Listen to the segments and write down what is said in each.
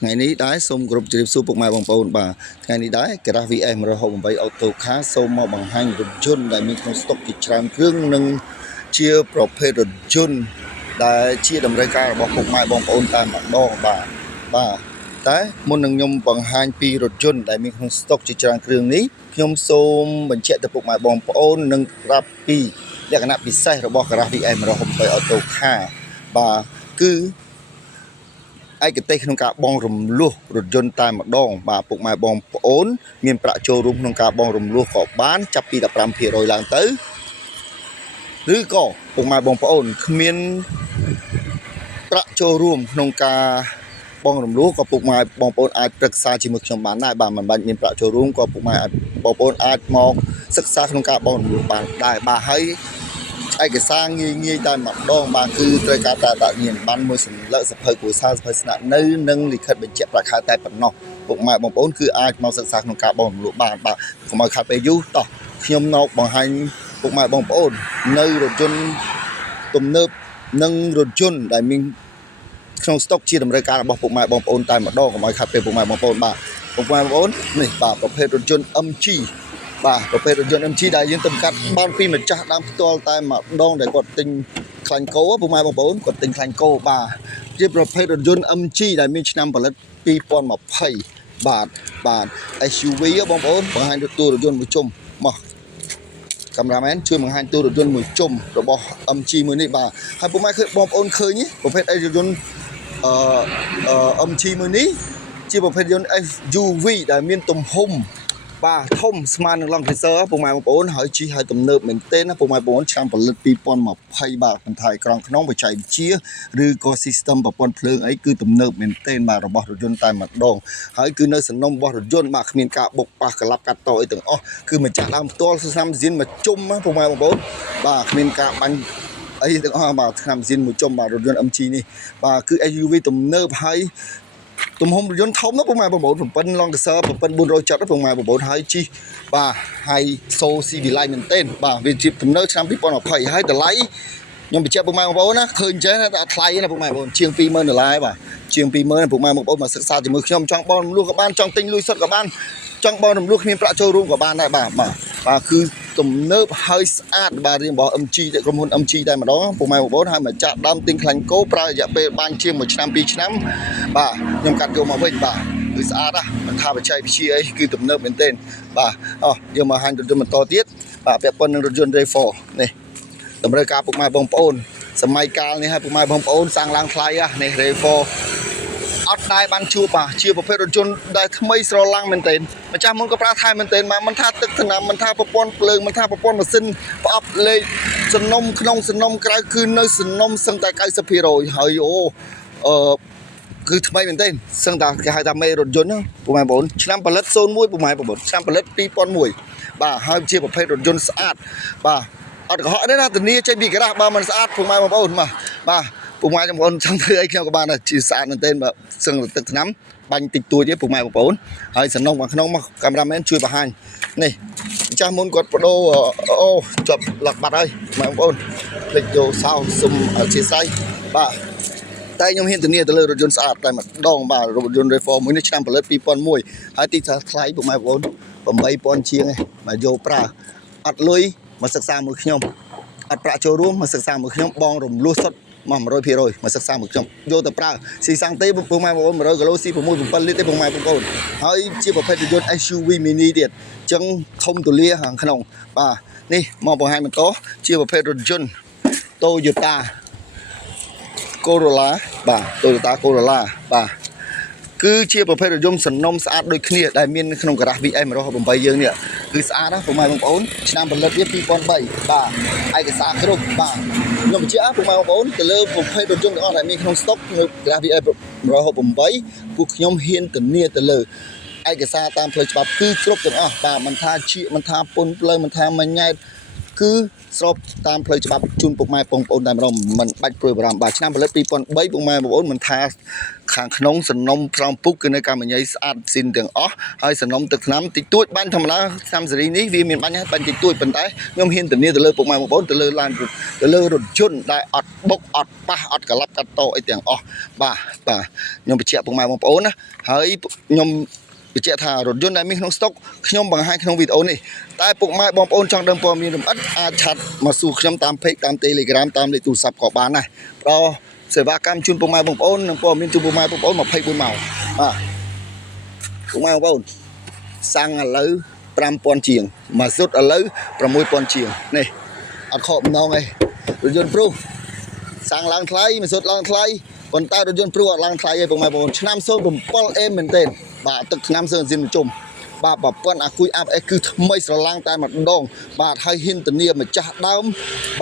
ngày ní đái xôm group chụp số bục mai bằng bồn bà ngày ní đái cái ra vì em rồi hộp bảy auto khá xôm màu bằng hành rồi chôn đại mình không stock thì tràn cương nâng chia profit rồi chôn đại chia đầm rây ca bọc bục mai bằng bồn tại mặt đo bà đấy môn nâng nhom bằng hành pi rồi chôn đại mình không stock thì tràn cương ní nhom xôm mình chạy tập bục mai bằng bồn nâng rap pi để cái nắp bị sai rồi bọc cái ra vì em rồi hộp bảy auto khá bà cứ ai cái tayក្នុងការបងរំលោះរថយន្តតែម្ដងបាទពុកម៉ែបងប្អូនមានប្រាក់ចូលរួមក្នុងការបងរំលោះក៏បានចាប់ពី 15% ឡើងទៅឬក៏ពុកម៉ែបងប្អូនគ្មានប្រាក់ចូលរួមក្នុងការបងរំលោះក៏ពុកម៉ែបងប្អូនអាចប្រឹក្សាជាមួយខ្ញុំបានដែរបាទមិនបាច់មានប្រាក់ចូលរួមក៏ពុកម៉ែបងប្អូនអាចមកសិក្សាក្នុងការបងរំលោះបានដែរបាទហើយឯកសារងាយតែម្ដងបាទគឺត្រូវការតែមានបានមួយសន្លឹកសភៅគ្រួសារសភៅស្នាក់នៅនិងលិខិតបញ្ជាក់ប្រាក់ខែតែប៉ុណ្ណោះពុកម៉ែបងប្អូនគឺអាចមកសិក្សាក្នុងការបងរំលោះបានបាទកុំឲ្យខាត់ពេលយូរតោះខ្ញុំនៅបង្ហាញពុកម៉ែបងប្អូននៅរថយន្តទំនើបនិងរថយន្តដែលមានក្នុងស្តុកជាតម្រូវការរបស់ពុកម៉ែបងប្អូនតែម្ដងកុំឲ្យខាត់ពេលពុកម៉ែបងប្អូនបាទពុកម៉ែបងប្អូននេះបាទប្រភេទរថយន្ត MG បាទប្រភេទរថយន្ត MG ដែលយើងទៅកាត់បានពីម្ចាស់ដើមផ្ទាល់តែម្ដងដែលគាត់ទិញខ្លាញ់គោពុកម៉ែបងប្អូនគាត់ទិញខ្លាញ់គោបាទជាប្រភេទរថយន្ត MG ដែលមានឆ្នាំផលិត2020បាទ SUV បងប្អូនបង្ហាញតួរថយន្តមួយជុំមកកាមេរ៉ាមែនជួយបង្ហាញតួរថយន្តមួយជុំរបស់ MG មួយនេះបាទហើយពុកម៉ែឃើញបងប្អូនឃើញប្រភេទរថយន្តMG មួយនេះជាប្រភេទយន្ត SUV ដែលមានទំហំបាទធំស្មើនឹង Land Cruiser ពុកម៉ែបងប្អូនហើយជិះឲ្យទំនើបមែនទែនណាពុកម៉ែបងប្អូនឆ្នាំផលិត2020បាទបន្ថែមក្រងក្នុងបច្ចេកវិទ្យាឬក៏ system ប្រព័ន្ធភ្លើងអីគឺទំនើបមែនទែនបាទរបស់រថយន្តតែម្ដងហើយគឺនៅសំណុំរបស់រថយន្តបាទគ្មានការបុកប៉ះកលាប់កាត់តអីទាំងអស់គឺម្ចាស់ដើមផ្ទាល់ឆ្នាំប៊ីស៊ីនមកជុំណាពុកម៉ែបងប្អូនបាទគ្មានការបាញ់អីទាំងអស់បាទឆ្នាំប៊ីស៊ីនមួយជុំបាទរថយន្ត MG នេះបាទគឺ SUV ទំនើបហើយទំហំរថយន្តធំណាពុកម៉ែបងប្អូន7 Land Cruiser 470ពុកម៉ែបងប្អូនហើយជីបាទហើយសូស៊ីវិល័យមែនទែនបាទវាជាទំនើបឆ្នាំ2020ហើយតម្លៃខ្ញុំបញ្ជាក់ពុកម៉ែបងប្អូនណាឃើញចេះណាតែថ្លៃណាពុកម៉ែបងប្អូនជាង$20,000បាទជាង$20,000ពុកម៉ែបងប្អូនមកសិក្សាជាមួយខ្ញុំចង់បនរំលោះក៏បានចង់ទិញលុយសុទ្ធក៏បានចង់បនរំលោះគ្មានប្រាក់ចូលរួមក៏បានដែរបាទគឺទំនើបហើយស្អាតបាទរៀងរបស់ MG តែក្រុមហ៊ុន MG តែម្ដងពុកម៉ែបងប្អូនហើយមកចាក់ដើមទិញខ្លាញ់គោប្រើរយៈពេលបានជាង1ឆ្នាំ2ឆ្នាំបាទខ្ញុំកាត់យកមកវិញបាទគឺស្អាតណាមិនថាបច្ចេកវិទ្យាអីគឺទំនើបមែនទែនបាទយកមកហាញរថយន្តបន្តទៀតបាទពាក់ព័ន្ធនឹងរថយន្ត RAV4 នេះតម្រូវការពុកម៉ែបងប្អូនសម័យកាលនេះហើយពុកម៉ែបងប្អូនសាំងឡើងថ្លៃនេះ RAV4 អត់ដែរបានជួបបាទជាប្រភេទរថយន្តដែលថ្មីស្រឡាំងមែនទែនម្ចាស់មុនក៏ប្រើថែមែនទែនបាទមិនថាទឹកថ្នាំមិនថាប្រព័ន្ធភ្លើងមិនថាប្រព័ន្ធម៉ាស៊ីនប្រអប់លេខសំណុំក្នុងសំណុំក្រៅគឺនៅសំណុំសឹងតែ 90% ហើយគឺថ្មីមែនទែនសឹងតែគេហៅថាមេរថយន្តពុកម៉ែបងប្អូនឆ្នាំផលិត01ពុកម៉ែបងប្អូនឆ្នាំផលិត2001បាទហើយជាប្រភេទរថយន្តស្អាតបាទអត់កុហកទេណាធានាចេញពីការ៉ាសបើមិនស្អាតពុកម៉ែបងប្អូនបាទពុកម៉ែបងប្អូនចង់ធ្វើអីខ្ញុំក៏បានដែរជាស្អាតមែនទែនបាទសឹងទឹកថ្នាំបាញ់តិចតួចទេពុកម៉ែបងប្អូនហើយសំណុំខាងក្នុងមកកាមេរ៉ាមែនជួយបង្ហាញនេះម្ចាស់មុនគាត់បដូរជាប់លក្ខបាត់ហើយបងប្អូនភ្លេចយកសោសុំអធិស្ឋានបាទតែខ្ញុំហ៊ានធានាទៅលើរថយន្តស្អាតតែម្ដងបាទរថយន្ត RAV4 មួយនេះឆ្នាំផលិត2001ហើយទីថ្លៃពុកម៉ែបងប្អូន$8,000ជាងឯងមកយកប្រើអត់លុយមកសិក្សាមួយខ្ញុំអត់ប្រាក់ចូលរួមមកសិក្សាមួយខ្ញុំបងរំលោះសុទ្ធមក 100% មកសិក្សាមួយខ្ញុំយកទៅប្រើស៊ីសាំងទេពុកម៉ែបងប្អូន100គីឡូស៊ី6 7លីត្រទេពុកម៉ែបងប្អូនហើយជាប្រភេទរថយន្ត SUV mini ទៀតអញ្ចឹងធំទូលាយខាងក្នុងបាទនេះមកបង្ហាញបន្តជាប្រភេទរថយន្ត Toyota Corolla បាទ Toyota Corolla បាទគឺជាប្រភេទរថយន្តសំណុំស្អាតដូចគ្នាដែលមានក្នុងការ៉ាស VM 168យើងនេះគឺស្អាតណាពុកម៉ែបងប្អូនឆ្នាំផលិតវា2003បាទឯកសារគ្រប់បាទខ្ញុំបញ្ជាក់ពុកម៉ែបងប្អូនទៅលើប្រភេទរថយន្តទាំងអស់ដែលមានក្នុងស្តុកនៅការ៉ាស VM 168ពួកខ្ញុំហ៊ានធានាទៅលើឯកសារតាមផ្លូវច្បាប់គឺគ្រប់ទាំងអស់បាទមិនថាជាមិនថាពុនផ្លូវមិនថាមញ៉ែត គឺស្របតាមផ្លូវច្បាប់ជូនពុកម៉ែបងប្អូនតែម្ដងមិនបាច់ព្រួយបារម្ភបាទឆ្នាំផលិត2003ពុកម៉ែបងប្អូនមិនថាខាងក្នុងសំណុំផ្សំពុកគឺនៅកម្ពុជាស្អាតស៊ីនទាំងអស់ហើយសំណុំទឹកថ្នាំតិចតួចបាញ់ធម្មតាឆ្នាំសេរីនេះវាមានបាញ់បាញ់តិចតួចប៉ុន្តែខ្ញុំហ៊ានធានាទៅលើពុកម៉ែបងប្អូនទៅលើឡានទៅលើរថយន្តដែលអត់បុកអត់ប៉ះអត់កលាប់កាត់តអីទាំងអស់បាទខ្ញុំបញ្ជាក់ពុកម៉ែបងប្អូនណាហើយខ្ញុំបញ្ជាក់ថារថយន្តដែលមានក្នុងស្តុកខ្ញុំបង្ហាញក្នុងវីដេអូនេះតែពុកម៉ែបងប្អូនចង់ដឹងព័ត៌មានលម្អិតអាចឆាត់មកសួរខ្ញុំតាម Page តាម Telegram តាមលេខទូរស័ព្ទក៏បានដែរប្រសេវាកម្មជូនពុកម៉ែបងប្អូននិងព័ត៌មានជូនពុកម៉ែបងប្អូន24ម៉ោងបាទពុកម៉ែបងប្អូនសាំងឥឡូវ5000ជាងមួយសុទ្ធឥឡូវ6000ជាងនេះអត់ខកម្ដងឯងរថយន្តព្រុសសាំងឡើងថ្លៃមួយសុទ្ធឡើងថ្លៃប៉ុន្តែរថយន្តព្រុសអត់ឡើងថ្លៃទេពុកម៉ែបងប្អូនឆ្នាំ07A មែនទេបាទទឹកឆ្នាំសើស៊ីនជុំបាទប្រព័ន្ធអាគុយ ABS គឺថ្មីស្រឡាំងតែម្ដងបាទហើយហ៊ានធានាម្ចាស់ដើម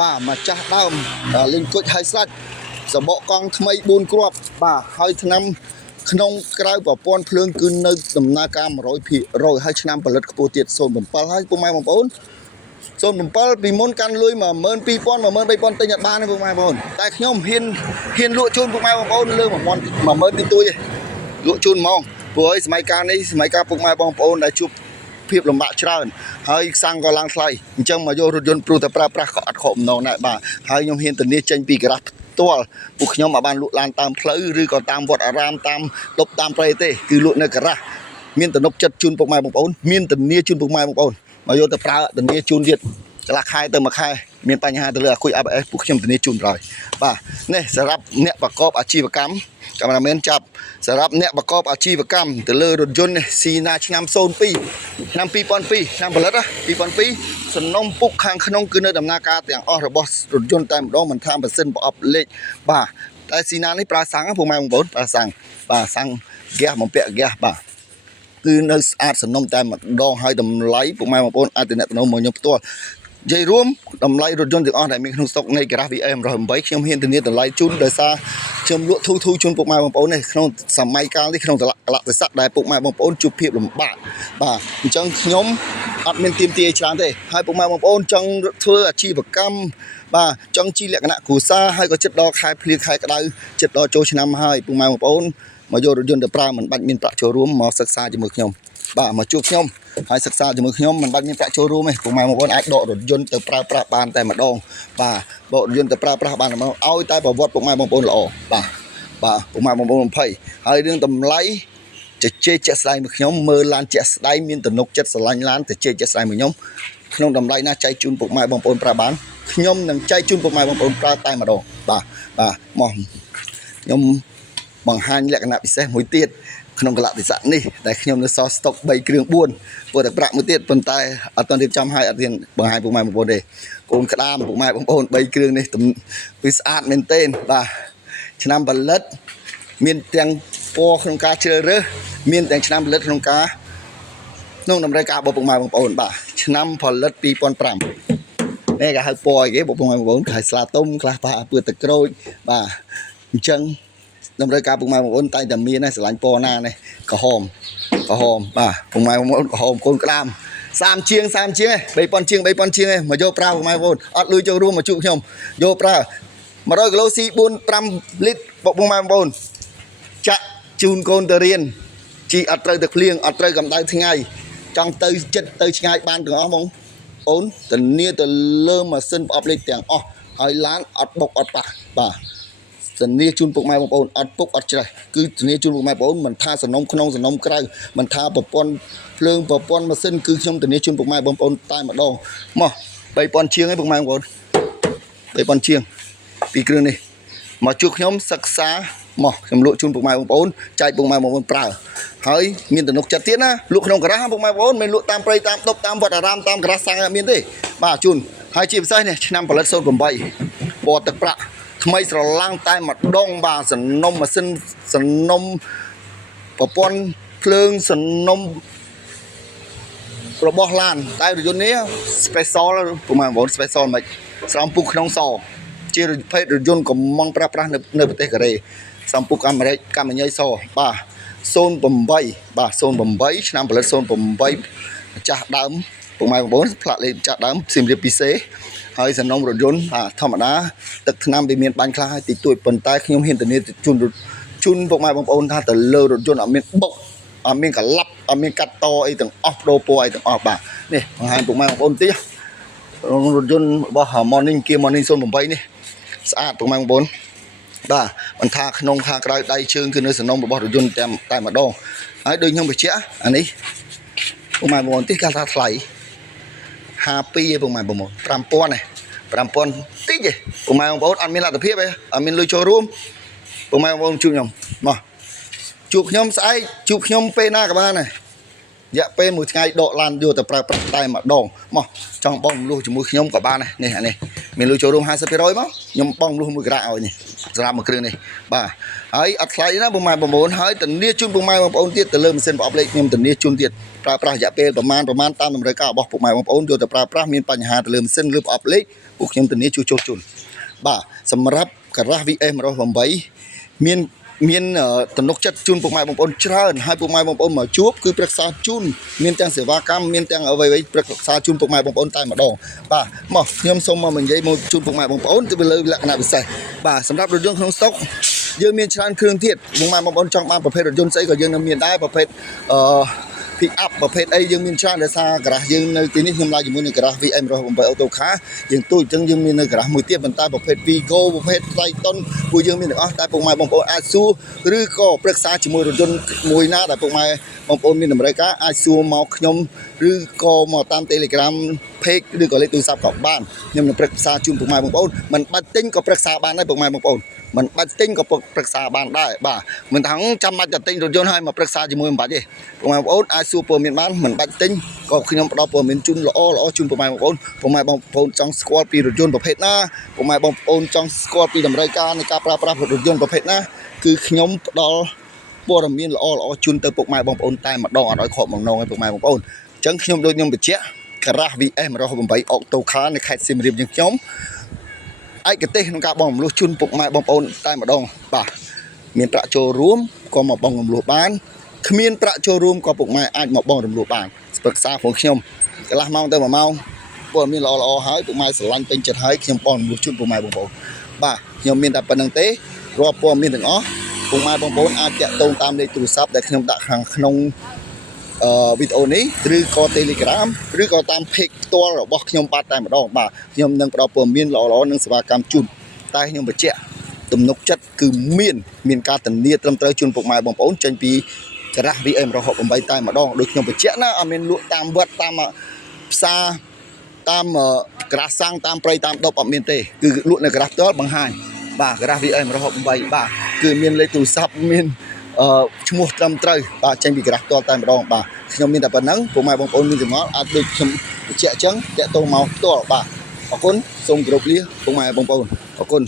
បាទម្ចាស់ដើមលេងគុជហើយស្រាច់សបកកង់ថ្មី4គ្រាប់បាទហើយឆ្នាំក្នុងក្រៅប្រព័ន្ធភ្លើងគឺនៅដំណើរការ 100% ហើយឆ្នាំផលិតខ្ពស់ទៀត07ហើយពុកម៉ែបងប្អូន07ពីមុនកាន់លុយ12000 13000ទិញអត់បានទេពុកម៉ែបងប្អូនតែខ្ញុំហ៊ានលក់ជូនពុកម៉ែបងប្អូនលើ10000ទីទួយទេលក់ជូនហ្មងព្រោះឲ្យសម័យកាលនេះសម័យកាលពុកម៉ែបងប្អូនដែលជួបភាពលំបាកច្រើនហើយសាំងក៏ឡើងថ្លៃអញ្ចឹងមកយករថយន្តព្រុសតែប្រើប្រាស់ក៏អត់ខកម្ដងដែរបាទហើយខ្ញុំហ៊ានធានាចេញពីការ៉ាស់ផ្ទាល់ពួកខ្ញុំអាចបានលក់ឡានតាមផ្លូវឬក៏តាមវត្តអារាមតាមលុបតាមព្រៃទេគឺលក់នៅការ៉ាស់មានទំនុកចិត្តជូនពុកម៉ែបងប្អូនមានធានាជូនពុកម៉ែបងប្អូនមកយកទៅប្រើធានាជូនទៀតកន្លះខែទៅមួយខែមានបញ្ហាទៅលើអាគុយ ABS ពួកខ្ញុំធានាជូនដល់បាទនេះសម្រាប់អ្នកប្រកបអាជីវកម្មកាមេរ៉ាមែនចាប់សម្រាប់អ្នកប្រកបអាជីវកម្មទៅលើរថយន្តនេះស៊ីណាឆ្នាំ02ឆ្នាំ2002ឆ្នាំផលិតណា2002សំណុំពុកខាងក្នុងគឺនៅដំណើរការទាំងអស់របស់រថយន្តតែម្ដងមិនថាម៉ាស៊ីនប្រអប់លេខបាទតែស៊ីណានេះប្រើសាំងពុកម៉ែបងប្អូនប្រើសាំងបាទសាំងហ្គាសបំពាក់ហ្គាសបាទគឺនៅស្អាតសំណុំតែម្ដងហើយតម្លៃពុកម៉ែបងប្អូនអាចទៅអ្នកតំណមកខ្ញុំផ្ទាល់និយាយរួមតម្លៃរថយន្តទាំងអស់ដែលមានក្នុងស្តុកនៃ Garage VA 108ខ្ញុំហ៊ានធានាតម្លៃជូនដោយសារខ្ញុំលក់ធូរជូនពុកម៉ែបងប្អូននេះក្នុងសម័យកាលនេះក្នុងកលៈទេសៈដែលពុកម៉ែបងប្អូនជួបភាពលំបាកបាទអញ្ចឹងខ្ញុំអត់មានទាមទារច្រើនទេហើយពុកម៉ែបងប្អូនចង់ធ្វើអាជីវកម្មបាទចង់ជីលក្ខណៈគ្រួសារហើយក៏ចិត្តដល់ខែភ្លៀងខែក្តៅចិត្តដល់ចូលឆ្នាំហើយពុកម៉ែបងប្អូនមកយករថយន្តទៅប្រើមិនបាច់មានប្រាក់ចូលរួមមកសិក្សាជាមួយខ្ញុំបាទមកជួបខ្ញុំហើយសិក្សាជាមួយខ្ញុំមិនបាច់មានប្រាក់ចូលរួមទេពុកម៉ែបងប្អូនអាចដករថយន្តទៅប្រើប្រាស់បានតែម្ដងបាទដករថយន្តទៅប្រើប្រាស់បានតែម្ដងឲ្យតែប្រវត្តិពុកម៉ែបងប្អូនល្អបាទពុកម៉ែបងប្អូន20ហើយរឿងតម្លៃជជែកជាក់ស្ដែងមួយខ្ញុំមើលឡានជាក់ស្ដែងមានទំនុកចិត្តស្រឡាញ់ឡានជជែកជាក់ស្ដែងមួយខ្ញុំក្នុងតម្លៃណាចែកជូនពុកម៉ែបងប្អូនប្រើបានខ្ញុំនឹងចែកជូនពុកម៉ែបងប្អូនប្រើតែម្ដងបាទមកខ្ញុំបង្ហាញលក្ខណៈពិសេសមួយទៀតក្នុងកលៈទេសៈនេះដែលខ្ញុំនៅសល់ស្តុក3គ្រឿង4ព្រោះតែប្រាក់មួយទៀតប៉ុន្តែអត់ទាន់រៀបចំឲ្យអត់រៀនបង្ហាញពុកម៉ែបងប្អូនទេកូនក្តាមពុកម៉ែបងប្អូន3គ្រឿងនេះវាស្អាតមែនទែនបាទឆ្នាំផលិតមានទាំងពណ៌ក្នុងការជ្រើសរើសមានទាំងឆ្នាំផលិតក្នុងតម្រូវការរបស់ពុកម៉ែបងប្អូនបាទឆ្នាំផលិត2005នេះគេហៅពណ៌អីគេពុកម៉ែបងប្អូនគេហៅស្លាទុំខ្លះប៉ះពឿទឹកក្រូចបាទអញ្ចឹងតម្រូវការពុកម៉ែបងប្អូនតែតែមានណាស្រឡាញ់ពណ៌ណានេះក្រហមបាទពុកម៉ែបងប្អូនក្រហមកូនក្តាម30ជាងឯង3000ជាងមកយកប្រើពុកម៉ែបងប្អូនអត់លុយចូលរួមមកជួបខ្ញុំយកប្រើ100គីឡូស៊ី4 5លីត្រពុកម៉ែបងប្អូនចាក់ជូនកូនទៅរៀនជីអត់ត្រូវទឹកភ្លៀងអត់ត្រូវកម្ដៅថ្ងៃចង់ទៅចិត្តទៅឆ្ងាយបានទាំងអស់បងប្អូនធានាទៅលើម៉ាស៊ីនប្រអប់លេខទាំងអស់ហើយឡានអត់បុកអត់ប៉ះបាទធានាជូនពុកម៉ែបងប្អូនអត់ពុកអត់ច្រេះគឺធានាជូនពុកម៉ែបងប្អូនមិនថាសំណុំក្នុងសំណុំក្រៅមិនថាប្រព័ន្ធភ្លើងប្រព័ន្ធម៉ាស៊ីនគឺខ្ញុំធានាជូនពុកម៉ែបងប្អូនតែម្ដងមក3000ជាងឯងពុកម៉ែបងប្អូន3000ជាងពីគ្រឿងនេះមកជួបខ្ញុំសិក្សាមកខ្ញុំលក់ជូនពុកម៉ែបងប្អូនចែកពុកម៉ែបងប្អូនប្រើហើយមានទំនុកចិត្តទៀតណាលក់ក្នុងការ៉ាស់ពុកម៉ែបងប្អូនមិនលក់តាមព្រៃតាមដប់តាមវត្តអារាមតាមការ៉ាស់សាំងអត់មានទេបាទជូនហើយជាពិសេសនេះឆ្នាំផលិត08ពណ៌ទឹកប្រាក់ថ្មីស្រឡាំងតែម្ដងបាទសំណុំម៉ាស៊ីនសំណុំប្រព័ន្ធភ្លើងសំណុំរបស់ឡានតែរថយន្តនេះ special ពុកម៉ែបងប្អូន special មិនស្រោមពុកក្នុងសជាភេទរថយន្តកំងប្រើប្រាស់នៅប្រទេសកូរ៉េសំពុកអាមេរិកកម្ពុជាសបាទ08បាទ08ឆ្នាំផលិត08ម្ចាស់ដើម ពុកម៉ែបងប្អូនផ្លាកលេខចាក់ដើមស៊ីមរៀបពិសេសហើយសំណុំរថយន្តធម្មតាទឹកថ្នាំវាមានបាញ់ខ្លះហើយតិចតួចប៉ុន្តែខ្ញុំហ៊ានធានាជូនពុកម៉ែបងប្អូនថាទៅលើរថយន្តអត់មានបុកអត់មានកលាប់អត់មានកាត់តអីទាំងអស់បដូរពណ៌អីទាំងអស់បាទនេះបង្ហាញពុកម៉ែបងប្អូនតិចរថយន្តរបស់ Morning Kia Morning 08នេះស្អាតពុកម៉ែបងប្អូនបាទមិនថាក្នុងខាងក្រៅដៃជើងគឺនៅសំណុំរបស់រថយន្តតែម្ដងហើយដូចខ្ញុំបញ្ជាក់អានេះពុកម៉ែបងប្អូនទីគេថាថ្លៃ52ឯងពុកម៉ែបងប្អូន5000ឯង5000តិចឯងពុកម៉ែបងប្អូនអត់មានលទ្ធភាពឯងអត់មានលុយចូលរួមពុកម៉ែបងប្អូនជួបខ្ញុំមកជួបខ្ញុំស្អែកជួបខ្ញុំពេលណាក៏បានដែររយៈពេលមួយថ្ងៃដកឡានយកទៅប្រើប្រាស់តែម្ដងមកចង់បងលុះជាមួយខ្ញុំក៏បានដែរនេះអានេះមានលុយចូលរួម50%មកខ្ញុំបងលុះមួយក្រាក់ឲ្យនេះសម្រាប់មួយគ្រឿងនេះបាទហើយអត់ថ្លៃណាពុកម៉ែបងប្អូនហើយធានាជូនពុកម៉ែបងប្អូនទៀតទៅលើម៉ាស៊ីនប្រអប់លេខខ្ញុំធានាជូនទៀតប្រើប្រាស់រយៈពេលប្រមាណតាមតម្រូវការរបស់ពុកម៉ែបងប្អូនយកទៅប្រើប្រាស់មានបញ្ហាទៅលើម៉ាស៊ីនឬប្រអប់លេខពួកខ្ញុំធានាជួសជុលជូនបាទសម្រាប់ការ៉ាស់ VS 108មានទំនុកចិត្តជូនពុកម៉ែបងប្អូនច្រើនហើយពុកម៉ែបងប្អូនមកជួបគឺប្រឹក្សាជូនមានទាំងសេវាកម្មមានទាំងអ្វីៗប្រឹក្សាជូនពុកម៉ែបងប្អូនតែម្ដងបាទមកខ្ញុំសូមមកនិយាយមកជូនពុកម៉ែបងប្អូនទៅលើលក្ខណៈពិសេសបាទសម្រាប់រថយន្តក្នុងស្តុកយើងមានច្រើនគ្រឿងទៀតពុកម៉ែបងប្អូនចង់បានប្រភេទរថយន្តស្អីក៏យើងនៅមានដែរប្រភេទpick up ប្រភេទអីយើងមានច្រើនដោយសារការ៉ាស់យើងនៅទីនេះខ្ញុំឡើងជាមួយនឹងការ៉ាស់ VM 108 Auto Car យើងទូចអញ្ចឹងយើងមាននៅការ៉ាស់មួយទៀតប៉ុន្តែប្រភេទ Vigo ប្រភេទ Triton ពួកយើងមានទាំងអស់តែពុកម៉ែបងប្អូនអាចសួរឬក៏ប្រឹក្សាជាមួយរថយន្តមួយណាដែលពុកម៉ែបងប្អូនមានតម្រូវការអាចសួរមកខ្ញុំឬក៏មកតាម Telegram page ឬក៏លេខទូរស័ព្ទក៏បានខ្ញុំនឹងប្រឹក្សាជូនពុកម៉ែបងប្អូនមិនបាច់ទិញក៏ប្រឹក្សាបានដែរពុកម៉ែបងប្អូនមិនបាច់ទិញក៏ប្រឹក្សាបានដែរបាទមិនថាចាំបាច់តែទិញរថយន្តហើយមកប្រឹក្សាជាមួយមិនបាច់ទេពុកម៉ែបងប្អូនអាចសួរព័ត៌មានបានមិនបាច់ទិញក៏ខ្ញុំផ្ដល់ព័ត៌មានជូនល្អជូនពុកម៉ែបងប្អូនចង់ស្គាល់ពីរថយន្តប្រភេទណាពុកម៉ែបងប្អូនចង់ស្គាល់ពីតម្រូវការនៃការប្រើប្រាស់រថយន្តប្រភេទណាគឺខ្ញុំផ្ដល់ព័ត៌មានល្អជូនទៅពុកម៉ែបងប្អូនតែម្ដងអត់ឲ្យខកបំណងឯពុកម៉ែបងប្អូនអញ្ចឹងខ្ញុំដូចខ្ញុំបញ្ជាក់ការ៉ាស់ VS 108 Auto Car នៅខេត្តសៀមរាបយើងខ្ញុំឯកទេសក្នុងការបងរំលោះជូនពុកម៉ែបងប្អូនតែម្ដងបាទមានប្រាក់ចូលរួមក៏មកបងរំលោះបានគ្មានប្រាក់ចូលរួមក៏ពុកម៉ែអាចមកបងរំលោះបានប្រឹក្សាផងខ្ញុំកន្លះម៉ោងទៅ1ម៉ោងព័ត៌មានល្អហើយពុកម៉ែស្រឡាញ់ពេញចិត្តហើយខ្ញុំបងរំលោះជូនពុកម៉ែបងប្អូនបាទខ្ញុំមានតែប៉ុណ្្នឹងទេរាល់ព័ត៌មានទាំងអស់ពុកម៉ែបងប្អូនអាចតាក់ទងតាមលេខទូរស័ព្ទដែលខ្ញុំដាក់ខាងក្នុងវីដេអូនេះឬក៏ Telegram ឬក៏តាម page ផ្ទាល់របស់ខ្ញុំបាទតែម្ដងបាទខ្ញុំនឹងផ្ដល់ព័ត៌មានល្អនិងសេវាកម្មជូនតែខ្ញុំបញ្ជាក់ទំនុកចិត្តគឺមានការធានាត្រឹមត្រូវជូនពុកម៉ែបងប្អូនចេញពីការ៉ាស់ VM 108តែម្ដងដូចខ្ញុំបញ្ជាក់ណាអត់មានលក់តាមវត្តតាមផ្សារតាមក្រាស់សាំងតាមព្រៃតាមដប់អត់មានទេគឺលក់នៅក្រាស់ផ្ទាល់បង្ហាញបាទការ៉ាស់ VM 108បាទគឺមានលេខទូរស័ព្ទមានឈ្មោះត្រឹមត្រូវបាទចេញពីក្រាស់ផ្ទាល់តែម្ដងបាទខ្ញុំមានតែប៉ុណ្្នឹងពុកម៉ែបងប្អូនមានចម្ងល់អាចដូចខ្ញុំបញ្ជាក់អញ្ចឹងតាក់ទងមកផ្ទាល់បាទអរគុណសូមគោរពលាពុកម៉ែបងប្អូនអរគុណ